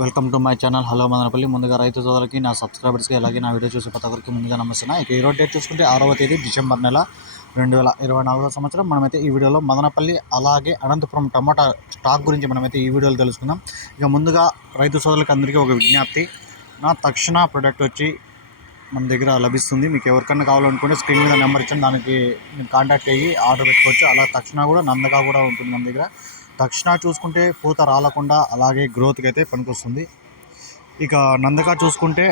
Welcome to my channel. Hello Madanapalle. ముందుగా రైతు సోదరులకి నా సబ్స్క్రైబర్స్కి అలాగే నా వీడియో చూసే ప్రతి ఒక్కరికి ముందుగా నమస్తున్నా ఇక ఈరోజు డేట్ చూసుకుంటే ఆరవ తేదీ డిసెంబర్ నెల రెండు వేల ఇరవై నాలుగో సంవత్సరం. మనమైతే ఈ వీడియోలో మదనపల్లి అలాగే అనంతపురం టమాటా స్టాక్ గురించి మనమైతే ఈ వీడియోలో తెలుసుకుందాం. ఇక ముందుగా రైతు సోదరులకి అందరికీ ఒక విజ్ఞప్తి. నా తక్షణ ప్రొడక్ట్ వచ్చి మన దగ్గర లభిస్తుంది. మీకు ఎవరికైనా కావాలనుకుంటే స్క్రీన్ మీద నెంబర్ ఇచ్చాను. దానికి మీరు కాంటాక్ట్ అయ్యి ఆర్డర్ పెట్టుకోవచ్చు. అలా తక్షణ కూడా నందగా కూడా ఉంటుంది మన దగ్గర. తక్షణ చూసుకుంటే పూత రాలకుండా అలాగే గ్రోత్కి అయితే పనికొస్తుంది. ఇక నందగా చూసుకుంటే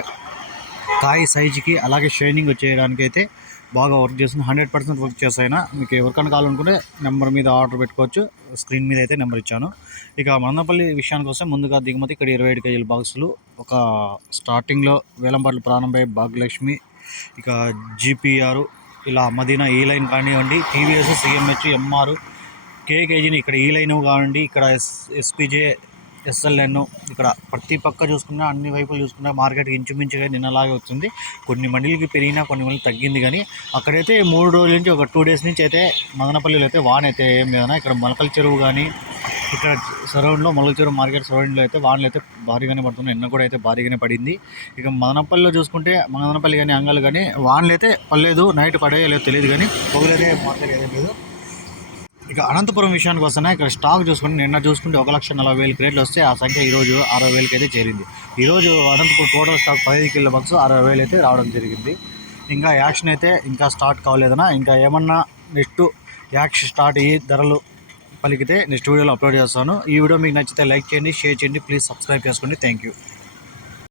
కాయ సైజుకి అలాగే షైనింగ్ వచ్చేయడానికి అయితే బాగా వర్క్ చేస్తుంది. హండ్రెడ్ పర్సెంట్ వర్క్ చేస్తాయినా. మీకు ఎవరికైనా కావాలనుకుంటే నెంబర్ మీద ఆర్డర్ పెట్టుకోవచ్చు. స్క్రీన్ మీద అయితే నెంబర్ ఇచ్చాను. ఇక మందపల్లి విషయానికి వస్తే ముందుగా దిగుమతి ఇక్కడ ఇరవై ఏడు కేజీల బాక్సులు ఒక స్టార్టింగ్లో వేలంపాట్లు ప్రారంభమై భాగ్యలక్ష్మి ఇక జీపీఆర్ ఇలా మదీనా ఈ లైన్ కానివ్వండి టీవీఎస్ సిఎంహెచ్ ఎంఆర్ కేకేజీని ఇక్కడ ఈ లైన్ కావండి ఇక్కడ ఎస్ ఎస్పీజే ఎస్ఎల్ఎన్ ఇక్కడ ప్రతి పక్క చూసుకున్నా అన్ని వైపులు చూసుకున్నా మార్కెట్ ఇంచుమించుగా నిన్నలాగే వచ్చింది. కొన్ని మండలికి పెరిగినా కొన్ని మండలి తగ్గింది కానీ అక్కడైతే మూడు రోజుల నుంచి ఒక టూ డేస్ నుంచి అయితే మదనపల్లిలో అయితే వాన అయితే ఏం లేదన్నా. ఇక్కడ మొలకల చెరువు కానీ ఇక్కడ సరౌండ్లో మొలకల చెరువు మార్కెట్ సరౌండ్లో అయితే వానలు అయితే భారీగానే పడుతున్నాయి. నిన్న కూడా అయితే భారీగానే పడింది. ఇక మదనపల్లిలో చూసుకుంటే మదనపల్లి కానీ అంగాలు కానీ వానలు అయితే పడలేదు. నైట్ పడేయలేదు తెలియదు కానీ పొగలైతే మార్కెట్ ఏదేం లేదు. ఇక అనంతపురం విషయానికి వస్తున్నా ఇక్కడ స్టాక్ చూసుకుంటే నిన్న చూసుకుంటే ఒక లక్ష నలభై వేలు క్రేట్లు వస్తే ఆ సంఖ్య ఈరోజు అరవై వేలకి అయితే చేరింది. ఈరోజు అనంతపురం టోటల్ స్టాక్ పదిహేను కిలో బాక్స్ అరవై వేలు అయితే రావడం జరిగింది. ఇంకా యాక్షన్ అయితే ఇంకా స్టార్ట్ కావలేదనా ఇంకా ఏమన్నా నెక్స్ట్ యాక్షన్ స్టార్ట్ అయ్యి ధరలు పలికితే నెక్స్ట్ వీడియోలో అప్లోడ్ చేస్తాను. ఈ వీడియో మీకు నచ్చితే లైక్ చేయండి షేర్ చేయండి ప్లీజ్ సబ్స్క్రైబ్ చేసుకోండి. Thank you